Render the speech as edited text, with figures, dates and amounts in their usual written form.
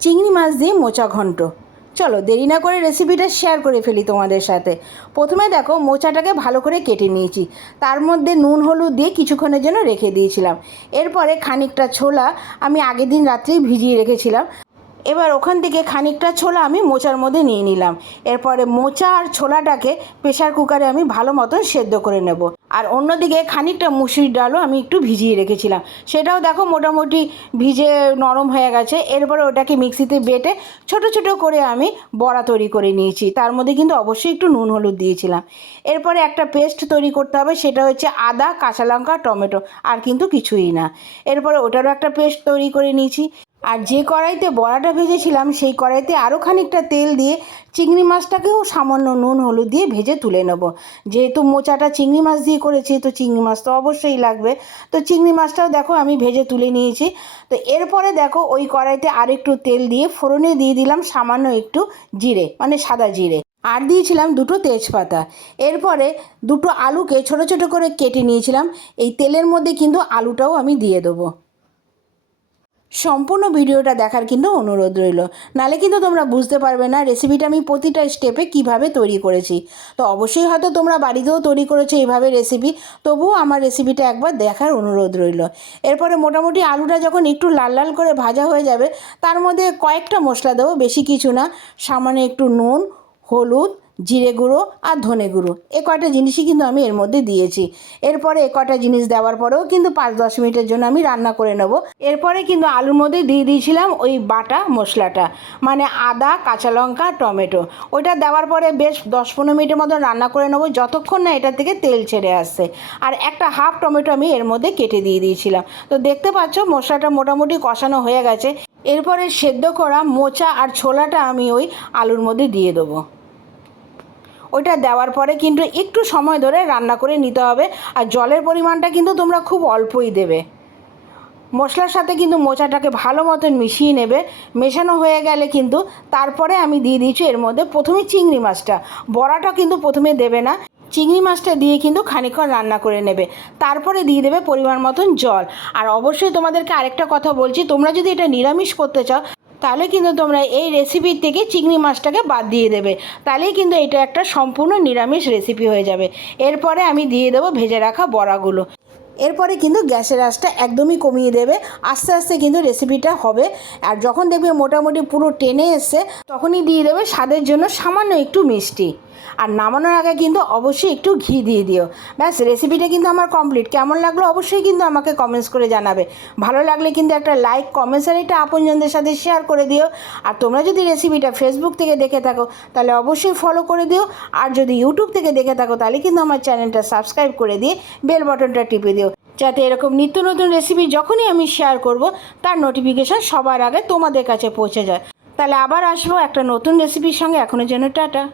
চিংড়ি মাছ দিয়ে মোচা ঘন্ট। চলো দেরি না করে রেসিপিটা শেয়ার করে ফেলি তোমাদের সাথে। প্রথমে দেখো, মোচাটাকে ভালো করে কেটে নিয়েছি, তার মধ্যে নুন হলুদ দিয়ে কিছুক্ষণের জন্য রেখে দিয়েছিলাম। এরপরে খানিকটা ছোলা আমি আগের দিন রাত্রেই ভিজিয়ে রেখেছিলাম। এবার ওখান থেকে খানিকটা ছোলা আমি মোচার মধ্যে নিয়ে নিলাম। এরপরে মোচা আর ছোলাটাকে প্রেশার কুকারে আমি ভালো মতন সেদ্ধ করে নেব। আর অন্যদিকে খানিকটা মুসুরির ডালও আমি একটু ভিজিয়ে রেখেছিলাম, সেটাও দেখো মোটামুটি ভিজে নরম হয়ে গেছে। এরপরে ওটাকে মিক্সিতে বেটে ছোট ছোট করে আমি বড়া তৈরি করে নিয়েছি, তার মধ্যে কিন্তু অবশ্যই একটু নুন হলুদ দিয়েছিলাম। এরপরে একটা পেস্ট তৈরি করতে হবে, সেটা হচ্ছে আদা, কাঁচা লঙ্কা, টমেটো, আর কিন্তু কিছুই না। এরপরে ওটারও একটা পেস্ট তৈরি করে নিয়েছি। আর যে কড়াইতে বড়াটা ভেজেছিলাম সেই কড়াইতে আরও খানিকটা তেল দিয়ে চিংড়ি মাছটাকেও সামান্য নুন হলুদ দিয়ে ভেজে তুলে নেব। যেহেতু মোচাটা চিংড়ি মাছ দিয়ে করেছি, তো চিংড়ি মাছ তো অবশ্যই লাগবে। তো চিংড়ি মাছটাও দেখো আমি ভেজে তুলে নিয়েছি। তো এরপরে দেখো ওই কড়াইতে আর একটু তেল দিয়ে ফোড়নে দিয়ে দিলাম সামান্য একটু জিরে, মানে সাদা জিরে, আর দিয়েছিলাম দুটো তেজপাতা। এরপরে দুটো আলুকে ছোট ছোট করে কেটে নিয়েছিলাম, এই তেলের মধ্যে কিন্তু আলুটাও আমি দিয়ে দেবো। সম্পূর্ণ ভিডিওটা দেখার কিন্তু অনুরোধ রইল, নালে কিন্তু তোমরা বুঝতে পারবে না রেসিপিটা আমি প্রতিটা স্টেপে কিভাবে তৈরি করেছি। তো অবশ্যই হয়তো তোমরা বাড়িতেও তৈরি করেছো এইভাবে রেসিপি, তবুও আমার রেসিপিটা একবার দেখার অনুরোধ রইল। এরপরে মোটামুটি আলুটা যখন একটু লাল লাল করে ভাজা হয়ে যাবে, তার মধ্যে কয়েকটা মশলা দেবো, বেশি কিছু না, সামান্য একটু নুন, হলুদ, জিরে গুঁড়ো আর ধনে গুঁড়ো, এ কয়টা জিনিসই কিন্তু আমি এর মধ্যে দিয়েছি। এরপরে এ কয়টা জিনিস দেওয়ার পরেও কিন্তু 5-10 মিনিটের জন্য আমি রান্না করে নেব। এরপরে কিন্তু আলুর মধ্যে দিয়ে দিয়েছিলাম ওই বাটা মশলাটা, মানে আদা, কাঁচা লঙ্কা, টমেটো। ওইটা দেওয়ার পরে বেশ 10-15 মিনিটের মতো রান্না করে নেবো, যতক্ষণ না এটা থেকে তেল ছেড়ে আসছে। আর একটা হাফ টমেটো আমি এর মধ্যে কেটে দিয়ে দিয়েছিলাম। তো দেখতে পাচ্ছ মশলাটা মোটামুটি কষানো হয়ে গেছে। এরপরে সেদ্ধ করা মোচা আর ছোলাটা আমি ওই আলুর মধ্যে দিয়ে দেবো। ওইটা দেওয়ার পরে কিন্তু একটু সময় ধরে রান্না করে নিতে হবে। আর জলের পরিমাণটা কিন্তু তোমরা খুব অল্পই দেবে। মশলার সাথে কিন্তু মোচাটাকে ভালো মতন মিশিয়ে নেবে। মেশানো হয়ে গেলে কিন্তু তারপরে আমি দিয়ে দিয়েছি এর মধ্যে প্রথমে চিংড়ি মাছটা। বড়াটা কিন্তু প্রথমে দেবে না, চিংড়ি মাছটা দিয়ে কিন্তু খানিকক্ষণ রান্না করে নেবে, তারপরে দিয়ে দেবে পরিমাণ মতন জল। আর অবশ্যই তোমাদেরকে আরেকটা কথা বলছি, তোমরা যদি এটা নিরামিষ করতে চাও তাহলে কিন্তু তোমরা এই রেসিপির থেকে চিংড়ি মাছটাকে বাদ দিয়ে দেবে, তাহলেই কিন্তু এটা একটা সম্পূর্ণ নিরামিষ রেসিপি হয়ে যাবে। এরপরে আমি দিয়ে দেবো ভেজে রাখা বড়াগুলো। এরপরে কিন্তু গ্যাসের আঁচটা একদমই কমিয়ে দেবে, আস্তে আস্তে কিন্তু রেসিপিটা হবে। আর যখন দেখবে মোটামুটি পুরো টেনে এসছে, তখনই দিয়ে দেবে স্বাদের জন্য সামান্য একটু মিষ্টি। আর নামানোর আগে কিন্তু অবশ্যই একটু ঘি দিয়ে দিও। ব্যাস, রেসিপিটা কিন্তু আমার কমপ্লিট। কেমন লাগলো অবশ্যই কিন্তু আমাকে কমেন্টস করে জানাবে। ভালো লাগলে কিন্তু একটা লাইক, কমেন্টস আর এটা আপনজনদের সাথে শেয়ার করে দিও। আর তোমরা যদি রেসিপিটা ফেসবুক থেকে দেখে থাকো তাহলে অবশ্যই ফলো করে দিও। আর যদি ইউটিউব থেকে দেখে থাকো তাহলে কিন্তু আমার চ্যানেলটা সাবস্ক্রাইব করে দিয়ে বেল বাটনটা টিপে দিও, যাতে এরকম নিত্য নতুন রেসিপি যখনই আমি শেয়ার করব তার নোটিফিকেশান সবার আগে তোমাদের কাছে পৌঁছে যায়। তাহলে আবার আসবো একটা নতুন রেসিপির সঙ্গে। এখনের জন্য টাটা।